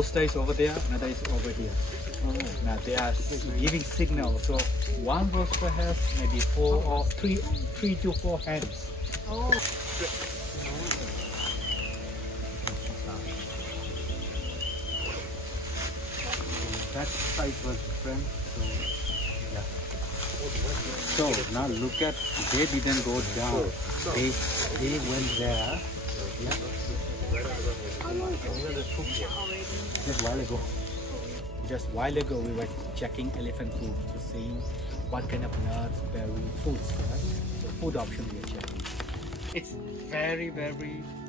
booster is over there, another is over here. Now they are giving signal. So one booster has maybe three to four hands. That size was different. So yeah. So now look at, they didn't go down. They went there. Yeah. Just a while ago we were checking elephant food to see what kind of nuts, berry, foods, right? So food option we are checking. It's very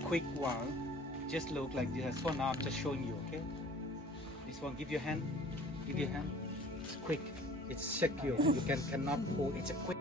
quick one. Just look like this. For now I'm just showing you, okay? This one, give your hand. Give your hand. It's quick. It's secure. You cannot pull. It's a quick.